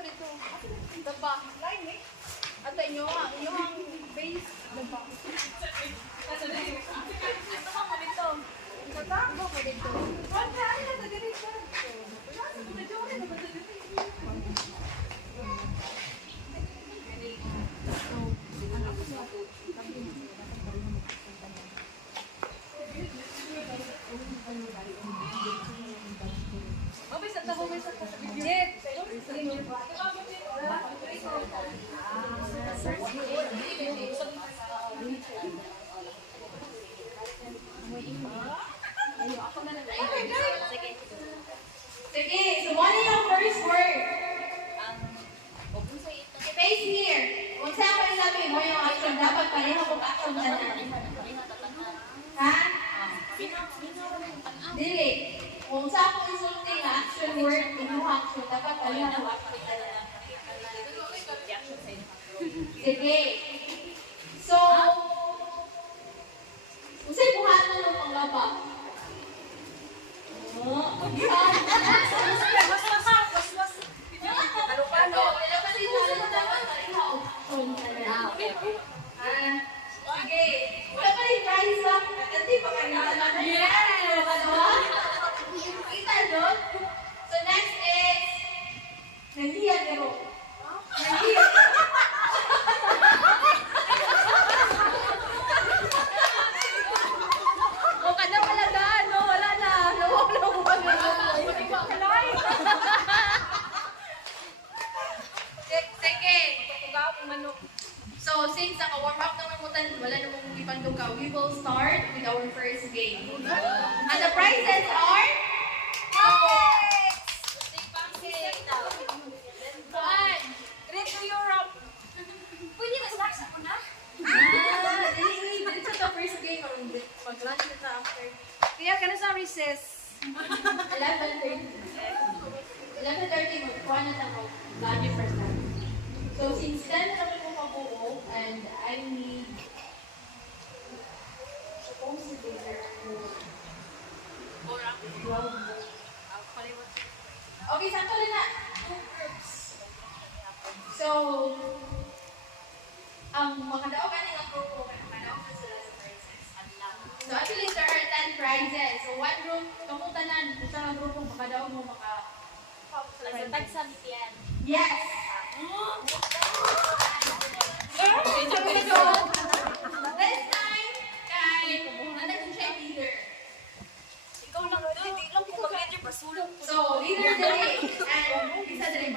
mo dito. Daba. Line eh. At inyo ang base. Daba. Ito ka mo dito. Ito ka mo dito. Wala ka na dito. Sige, so ano yung first word? Face here. Kung saan pa sabi mo yung action, dapat pareho kung action ka na. Ha? Dili. Kung saan po isulti na action word, yung action, dapat pareho kung action ka na. Sige. So, kung sa'yo buhatan mo pang laba. So next is Nahiya pero. Nahiya. O kada wala na, no? Wala na. Nawala ko pa na. Sige. So since naka-warm up naman mo wala namang ipandong ka, we will start with our first game. And the prizes are Great to Europe. Pwede ba snacks ako na? Dili sa first game. Mag-lunch na after. Kaya ka na sa recess. 11:30. 11:30 magkuha na ako. Lunch first time. So since 10 kami po mabuo and I need supposedly there okay, sakto rin na. 2 groups. So, ang makadaw ka ng grupo, makadaw ka sila sa prizes. So actually, there are 10 prizes. So what group, kamutanan, sa grupo, makadaw mo Tagsan yan. Yes! This time, kay, nanagin siya leader. Ikaw lang, hindi lang kung mag-leader pasulong. So, leader dali, and isa dali